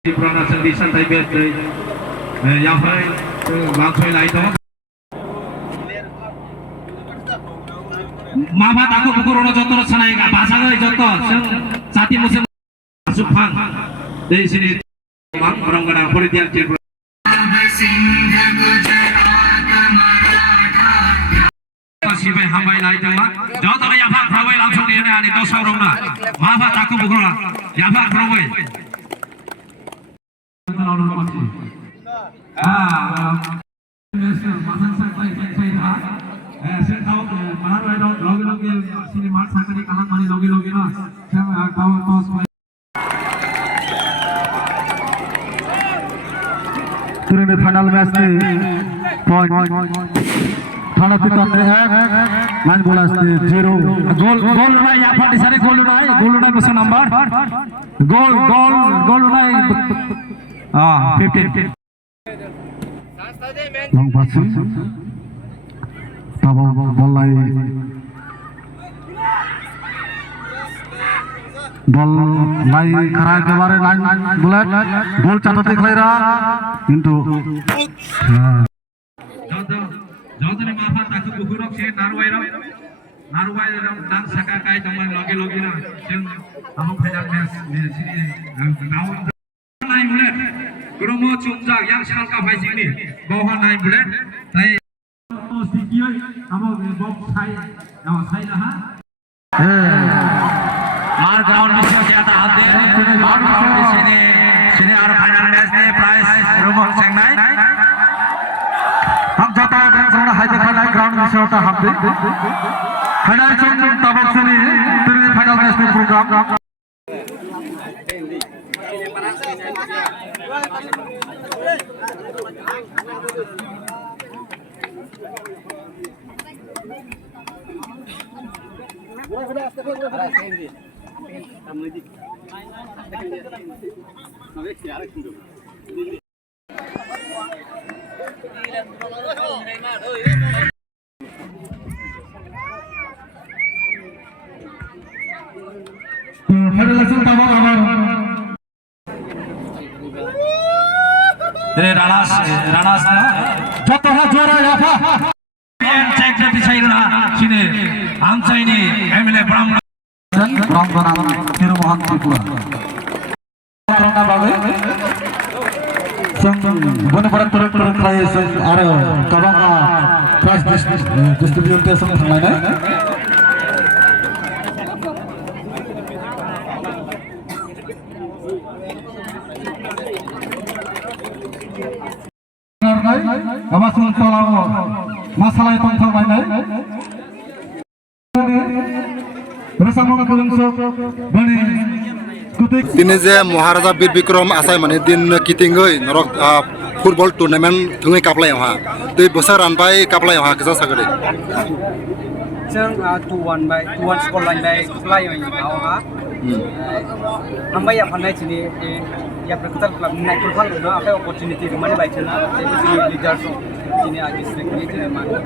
Prana Sandi Santai Birthday yang hai langsung lai dong. Mama aku bukurono jotor sanai ka bahasa ngai jotor sati musim supang dari sini mang orang kadang politik cil. Siapa hambai lai dong mak jotor yang pak prawai langsung ni ani dosa orang na. Mama aku bukurono yang pak prawai. Final match में point थाना पिता में है match बोला 0 गोल गोल ना या party सारे गोल ना बस नंबर गोल गोल गोल ना 15 long passing double ball লাই বল লাই খারা একেবারে লাইন বুলেট গোল চাটাতে খেলাইরা কিন্তু যতনে মাফা তাকু বুকুরক সে নারওয়াইরাম নাং সাকা কাই তমান লগে লগে না जों আমো ফাইনাল ম্যাচ সিনি নাউন नाइन बुलेट ग्रोमो चुमजाक yang salka फाइजिंनि बावहा 9 बुलेट ताइ सिकियै আমो बक साइ साइ ना मार ग्राउंड में से आता आते मार ग्राउंड में सिने और फाइनल मैच ने प्राइस रोमन सेंगनाइ हम जाता है ग्राउंड हाई देखा ग्राउंड में से होता हम भी फाइनल चुम तबक सुनी तेरे फाइनल मैच में प्रोग्राम रानास जतहा जोरा याफा चेक द पिछाइना सिने आमचाइनि एमएलए ब्राह्मण ब्राह्मण तिरुमोहन त्रिपुरा करना बाबे संग बने बड़ा तरह खाए आरो कबांगा प्राइस डिस्ट्रीब्यूशन थांलायनाय Abasun tolong masalah itu terbaik. Bersama kelompok bani kutik. Dini je Maharaja Bir Bikram asai mane din kitingoi norok football tournament thungai kaplai ha. Tei besar ranpai kaplai ha kesa sagade. Jeng 2-1 by 2-1 score line by play yang kau ha. Ambai yang pandai sini ya perketal club naik kurang dulu apa opportunity kemana baik cina jadi leaders ini agak sedikit ini mana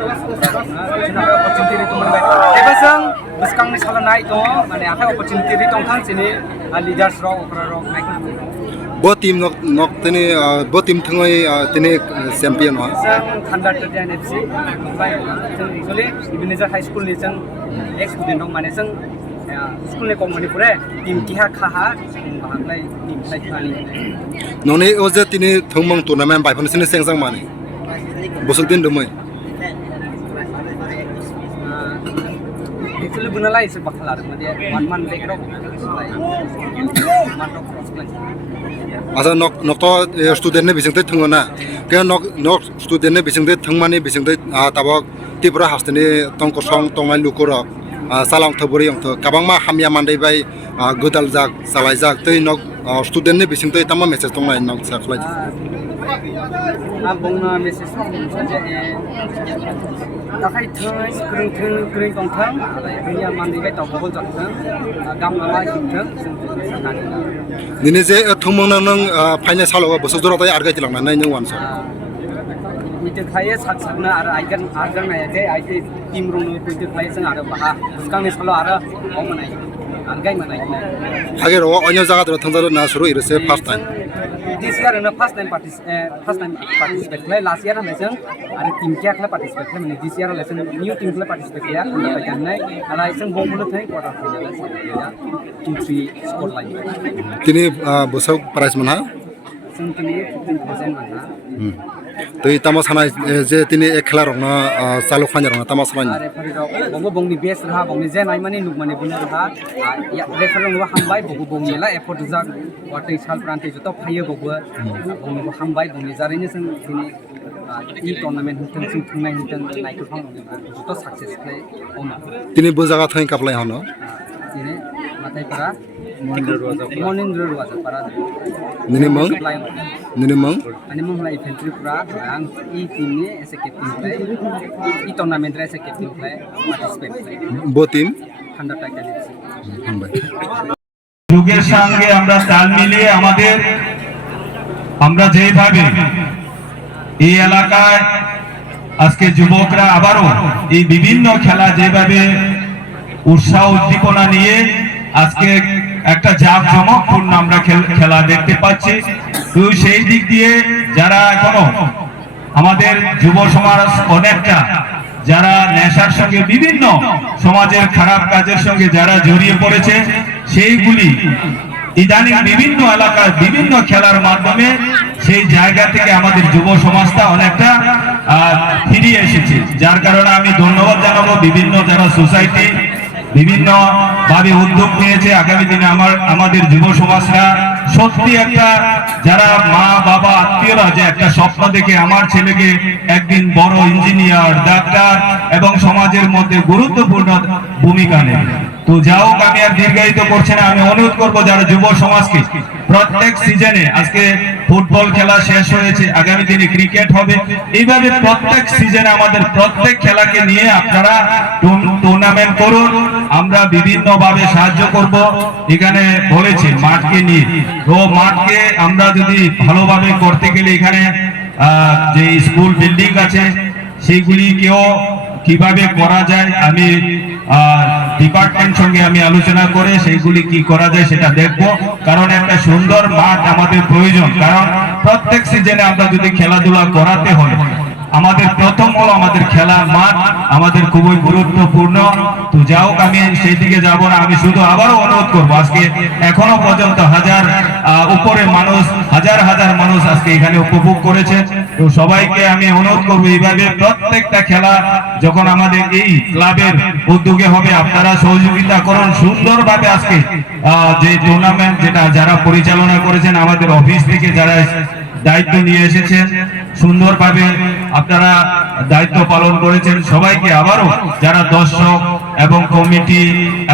cina apa opportunity itu mana baik tapi sang sekarang ni salah naik tu mana apa opportunity itu orang sini leaders rock naik Bo team nok tini bo team thungai tini champion ha. Sang Thunder Tertian FC baik jadi Ebenezer High School ni sang ex student orang mana sang school ni komuni pura tim kiha kha bahaglai tim sai khani Noni oje tini thungmang tournament bai phon sini sengjang mani. Bosok din dumai. Actually bunalai se bakhalar made one man backdrop Asa nok to student ne bising te thungona. Ke nok student ne bising te thungmani bising te tabok Tripura hasteni tongkosong tongai lukurok salang thobori ong to kabangma hamya mandai bai godal jak salai jak tei nok student ne bising te tama message tongai nok saklai abongna message saja takai kering tongthang ya mandi bai tokbol jakthang gamnala himthang Dini je thungmang nang final salo bosok jora tai argai tilangna nai nang wan sa Kuite kaya sakna ara argan na yake aite tim rong kuite kaya sang ara baha sekarang ni salo ara omanai argai manai Hage ro onyo jaga tro thangjar na suru irse first time this year na first time participate khlai last year na lesson are team kya khlai participate khlai mane this year lesson new team khlai participate ya na kan nai ala isang bong bulu thai quarter final ya 2-3 score line তিনি বছর prize মানা sing tini 15,000 mana তো এই তামা সানাই যে তিনি এক খেলা রং চালু খানি রং তামা সানাই are phari rok bongo bongni best raha bongni je nai mani nuk mani buni raha ya referee no hambai bogu bongni la effort jak watai sal prante joto phaiye bogu bongni bo hambai bongni jarini sing tini এই tournament hutang sing thungnai hutang naikor phang joto success play oma তিনি বো জায়গা থাই কাপলাই হন tini matai para Monindra Raja para Nini Mong Nini Mong ani mong la infantry pura ang i team ni as a captain play i tournament as a captain play participate play বো team 100 টাকা দিচ্ছি যুগের সঙ্গে আমরা তাল মিলিয়ে আমরা যেভাবে এই এলাকায় আজকে যুবকরা আবারও এই বিভিন্ন খেলা যেভাবে উৎসাহ উদ্দীপনা নিয়ে আজকে একটা জাঁকজমকপূর্ণ আমরা খেলা দেখতে পাচ্ছি তো সেই দিক দিয়ে যারা এখনো আমাদের যুব সমাজ অনেকটা যারা নেশার সঙ্গে বিভিন্ন সমাজের খারাপ কাজের সঙ্গে যারা জড়িয়ে পড়েছে সেইগুলি ইদানিং বিভিন্ন এলাকার বিভিন্ন খেলার মাধ্যমে সেই জায়গা থেকে আমাদের যুব সমাজটা অনেকটা ফিরিয়ে এসেছে যার কারণে আমি ধন্যবাদ জানাবো বিভিন্ন যারা সোসাইটি বিভিন্ন ভাবে উদ্যোগ নিয়েছে আগামী দিনে আমাদের যুব সমাজরা সত্যি একটা যারা মা বাবা আত্মীয়রা যে একটা স্বপ্ন দেখে আমার ছেলেকে একদিন বড় ইঞ্জিনিয়ার ডাক্তার এবং সমাজের মধ্যে গুরুত্বপূর্ণ ভূমিকা নেবে তো যাও আমি আর দীর্ঘায়িত করছি না আমি অনুরোধ করবো যারা যুব সমাজকে প্রত্যেক সিজনে আজকে ফুটবল খেলা শেষ হয়েছে আগামী দিনে ক্রিকেট হবে এইভাবে প্রত্যেক সিজনে আমাদের প্রত্যেক খেলাকে নিয়ে আপনারা টুর্নামেন্ট করুন আমরা বিভিন্ন ভাবে সাহায্য করব এখানে বলেছে মাঠকে নিয়ে তো মাঠকে আমরা যদি ভালোভাবে করতে গেলে এখানে যে স্কুল বিল্ডিং আছে সেইগুলিকেও কিভাবে করা যায় আমি ডিপার্টমেন্ট সঙ্গে আমি আলোচনা করে সেইগুলি কি করা যায় সেটা দেখব কারণ একটা সুন্দর মাঠ আমাদের প্রয়োজন কারণ প্রত্যেক সিজনে আমরা যদি খেলাধুলা করাতে হয় আমাদের প্রথম হলো আমাদের খেলার মাঠ আমাদের খুবই গুরুত্বপূর্ণ তো যাও আমি সেই দিকে যাব না আমি শুধু আবারও অনুরোধ করব আজকে এখনো পর্যন্ত উপরে মানুষ হাজার মানুষ আজকে এখানে উপভোগ করেছে তো সবাইকে আমি অনুরোধ করব এইভাবে প্রত্যেকটা খেলা যখন আমাদের এই ক্লাবের উদ্যোগে হবে আপনারা সহযোগিতা করুন সুন্দরভাবে আজকে যে টুর্নামেন্ট যেটা যারা পরিচালনা করেছেন আমাদের অফিস থেকে যারা দায়িত্ব নিয়ে এসেছেন সুন্দরভাবে আপনারা দায়িত্ব পালন করেছেন সবাইকে আবারও যারা দর্শক এবং কমিটি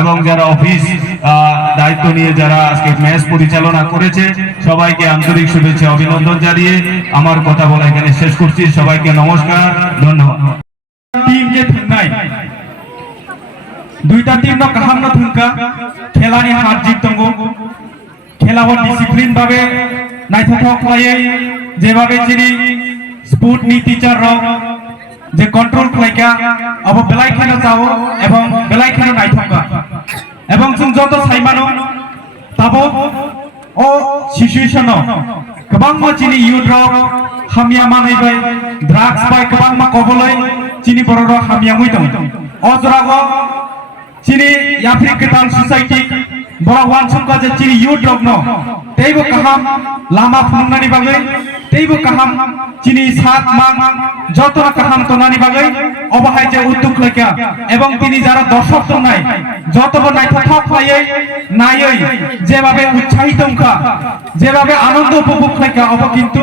এবং যারা অফিস দায়িত্ব নিয়ে যারা আজকে ম্যাচ পরিচালনা করেছে সবাইকে আন্তরিক শুভেচ্ছা অভিনন্দন জানিয়ে আমার কথা বলা এখানে শেষ করছি সবাইকে নমস্কার ধন্যবাদ টিমকে থাকনাই দুইটা টিম ন কাহাম ন থুনকা খেলানি হার জিত দঙ্গ খেলাও ডিসিপ্লিন ভাবে নাইথাথাও খালাयै যেভাবে যিনি স্পোর্টনি টিচার যে কন্ট্রোল খালাইকা अब বেলাই খেলা যাও এবং বেলাই খেলা নাইথাকা এবং जों যত সাইমানো তাবো ও সিচুয়েশন गोबां मानसिनि इयुथ हामिया मानायबाय ड्राग्स बाय गोबां मा कबलै चिनि बर' हामियाङै दं अजरागो चिनि याफ्रिकेटाल सोसाइटी बड़ा वान संका जे चिनि इयुथ दं तेबो काहाम लामा फुंनानि बागै तेबो काहाम चिनि सात मान যতটা কাহাম তোনানি বাগै অবহাই যে উদ্যোগ লাইকা এবং তিনি যারা দর্শক দं নাই যতব নাইথাথাও খাयै নাयै যেভাবে উৎসাহিত অংকা যেভাবে আনন্দ উপভোগ লাইকা অব কিন্তু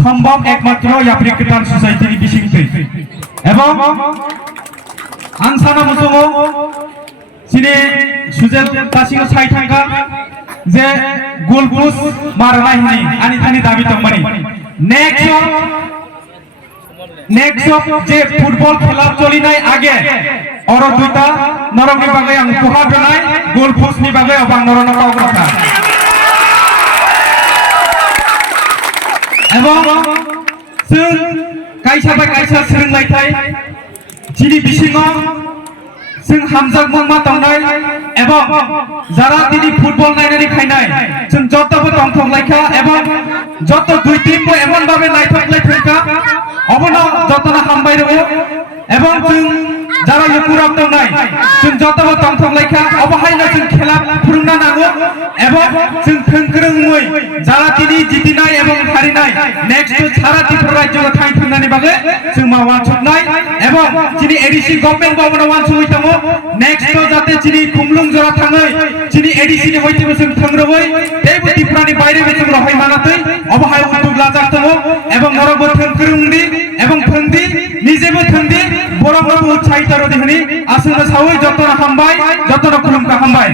সম্ভব একমাত্র আফ্রিকান সোসাইটির বিশিংতে এবং আনসানা মুসুমো চিনি সুজেত তাসিং সাই থাকা যে গোলপোস্ট মারনাय হনি আনি থানি দাবি দंमानि नेक्स्ट जे फुटबल खेला चलिनाय आगे और दुइटा नरमनि बागै आं उपहार होनाय गोल पोस्टनि बागै आं नरनकाव ग्राखा एबं जों कायसा सोलोंनायथाय जिनि बिसिङाव जों हामजाक मुंमा तंनाय एबं जारा दिनै फुटबल नायनानै खायनाय जों जतबो तंथंलायखा एबं जत दुइ टीमबो एमन भाबे नायथाबलायथायखा अबनो जतना हामबाय रबो एबं जों जारा लुकुराव तंनाय जों जतबो तंथंलायखा अबहायनो जों खेला फुरुंना नांगौ एबं जों थोंख्रोङै जारा दिनै जितिनाय एबं हारिनाय नेक्स्ट सारा त्रिपुरा राज्योआव थांनानै बागै जों मावानसबनाय एबं दिनै एडिसि गभर्नमेन्ट बावनो वानसुइ दङ नेक्स्ट जाते दिनै खुमलुं जरा थाङै दिनै एडिसि नि हयते जों थांरबै बेबो त्रिपुरानि बायरे जों रहाय मानातै अबहाय उद्योग लाजाक दङ एबं नरबो थोंख्रोंदि एबं थोंदि निजेबो थोंदि बरंबो उत्साहित रदिहनि आसुनो सावै जतन हामबाय जतन खुलुमका हामबाय